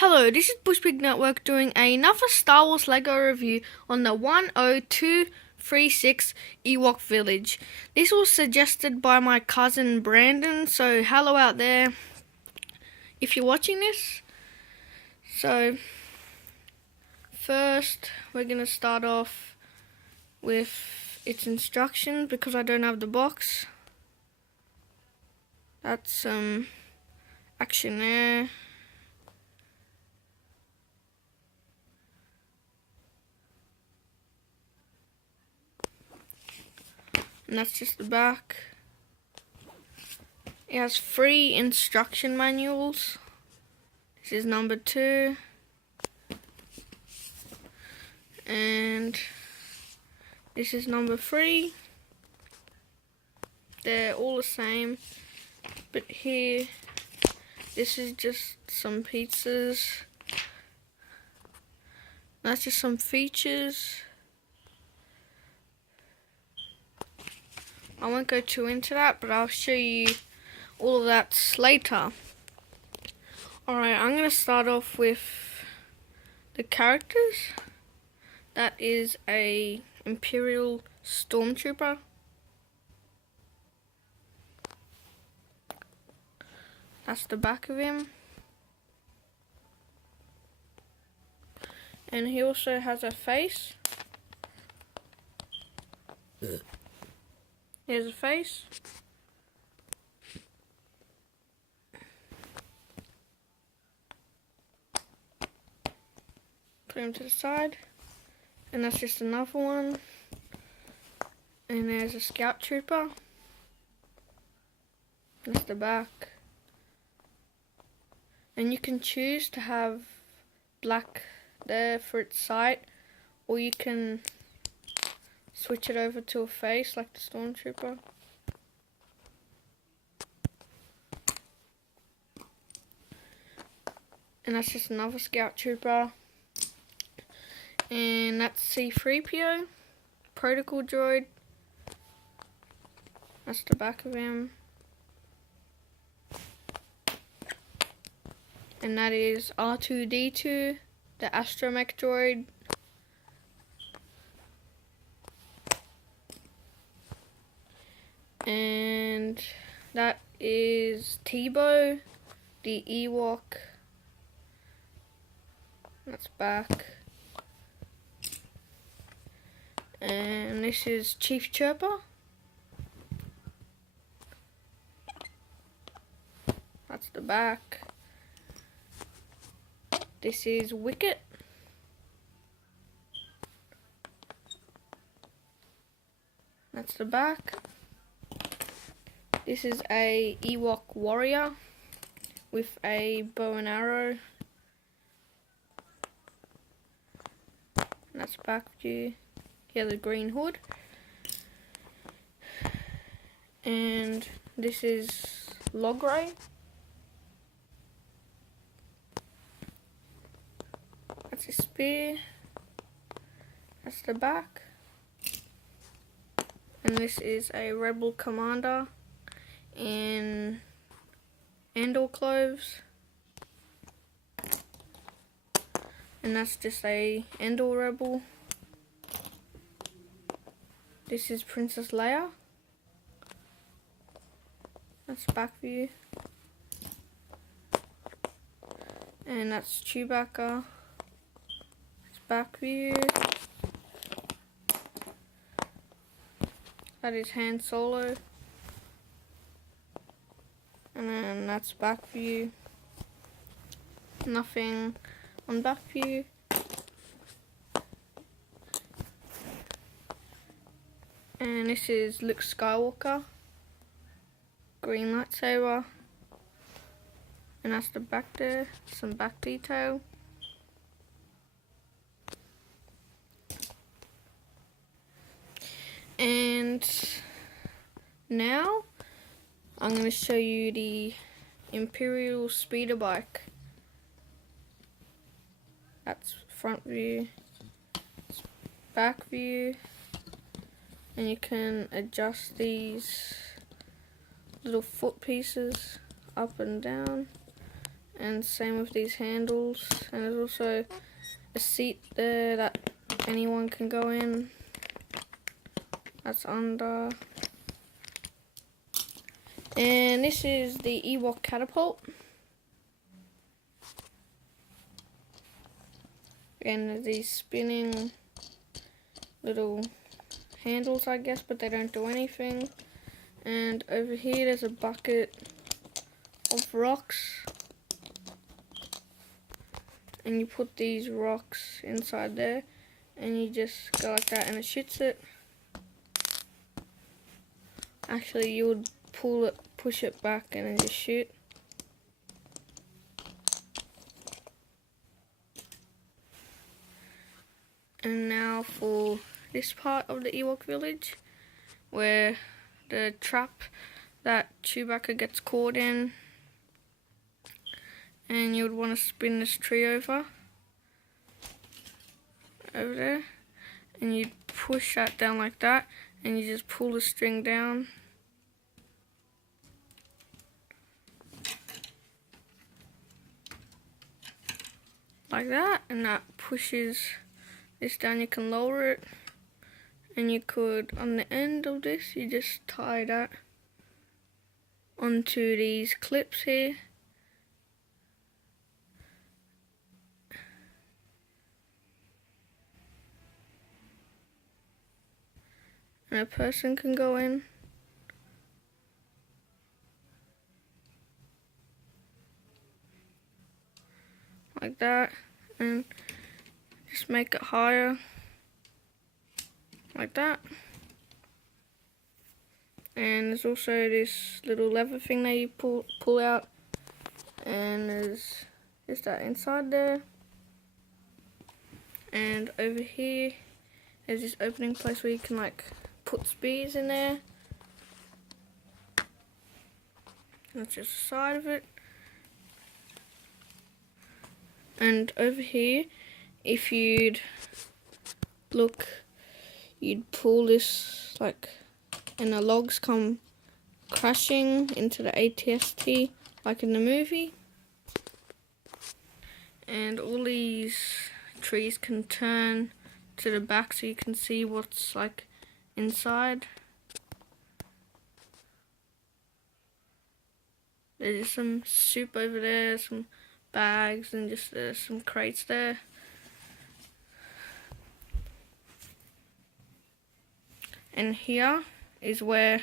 Hello, this is BushPig Network doing another Star Wars LEGO review on the 10236 Ewok Village. This was suggested by my cousin Brandon, so hello out there if you're watching this. So, first we're going to start off with its instructions because I don't have the box. That's some action there. And that's just the back. It has 3 instruction manuals. This is number 2. And this is number 3. They're all the same. But here, this is just some pizzas. That's just some features. I won't go too into that, but I'll show you all of that later. Alright, I'm going to start off with the characters. That is a Imperial Stormtrooper. That's the back of him. And he also has a face. Here's a face. Put him to the side. And that's just another one. And there's a scout trooper. That's the back. And you can choose to have black there for its sight, or you can switch it over to a face like the Stormtrooper. And that's just another Scout Trooper. And that's C-3PO, Protocol Droid. That's the back of him. And that is R2-D2, the Astromech Droid. And that is Tebow, the Ewok. That's back. And this is Chief Chirper. That's the back. This is Wicket. That's the back. This is a Ewok warrior with a bow and arrow. And that's back view. He has a green hood. And this is Logray. That's a spear. That's the back. And this is a rebel commander in Andor clothes, and that's just a Andor rebel. This is Princess Leia. That's back view. And that's Chewbacca. That's back view. That is Han Solo. And then that's back view. Nothing on back view. And this is Luke Skywalker. Green lightsaber. And that's the back there. Some back detail. And now I'm going to show you the Imperial speeder bike. That's front view, back view, and you can adjust these little foot pieces up and down, And same with these handles. And there's also a seat there that anyone can go in. That's under. And this is the Ewok catapult. And there's these spinning little handles, I guess, but they don't do anything. And over here there's a bucket of rocks. And you put these rocks inside there and you just go like that and it shoots it. Actually, you would pull it, push it back and then just shoot. And now for this part of the Ewok village, where the trap that Chewbacca gets caught in, and you would want to spin this tree over there, and you push that down like that, and you just pull the string down. Like that, and that pushes this down. You can lower it, and you could, on the end of this, you just tie that onto these clips here. And a person can go in. Like that, and just make it higher. Like that. And there's also this little lever thing that you pull out, and there's just that inside there. And over here there's this opening place where you can like put spears in there. That's just the side of it. And over here, if you'd look, you'd pull this like, and the logs come crashing into the ATST like in the movie. And all these trees can turn to the back so you can see what's like inside. There's just some soup over there, some bags, and just some crates there. And here is where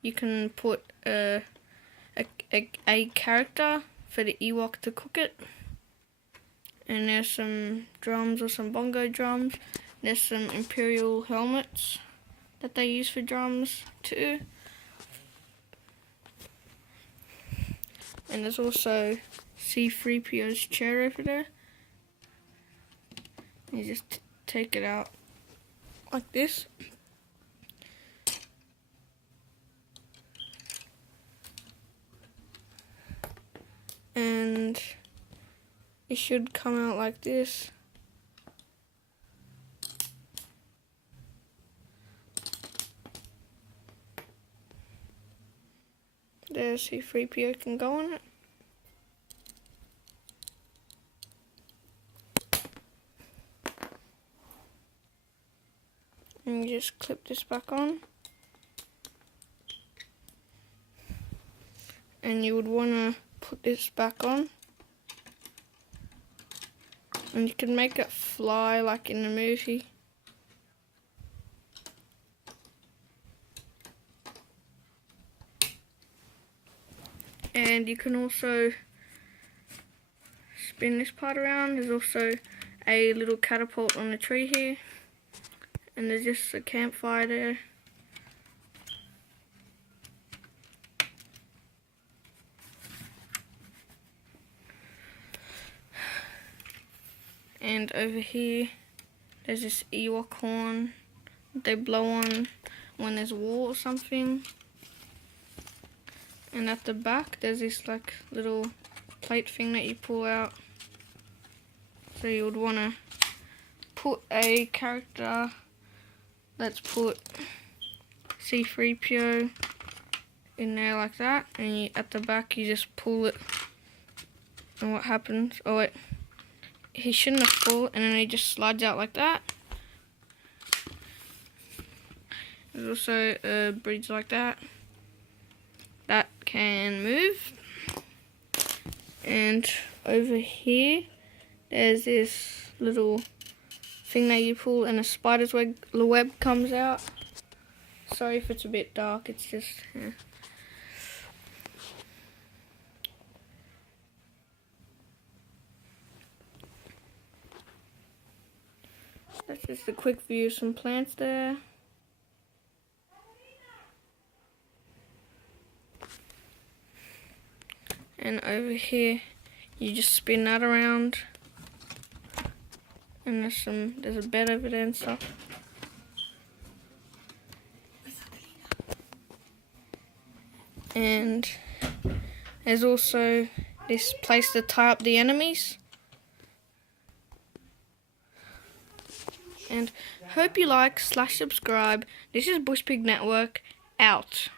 you can put a character for the Ewok to cook it. And there's some drums or some bongo drums. There's some Imperial helmets that they use for drums too. And there's also C-3PO's chair over there. You just take it out like this. And it should come out like this. There's C-3PO can go on it. And you just clip this back on. And you would want to put this back on. And you can make it fly like in the movie. And you can also spin this part around. There's also a little catapult on the tree here. And there's just a campfire there. And over here, there's this Ewok horn that they blow on when there's war or something. And at the back, there's this like little plate thing that you pull out. So you would want to put a character. Let's put C-3PO in there like that. And at the back, you just pull it And what happens? Oh wait, he shouldn't have fallen, and then he just slides out like that. There's also a bridge like that can move. And over here, there's this little thing that you pull, and a spider's web comes out. Sorry if it's a bit dark. It's just. Yeah. That's just a quick view of some plants there. And over here, you just spin that around. And there's a bed over there and stuff. And there's also this place to tie up the enemies. And hope you like /subscribe. This is BushPig Network out.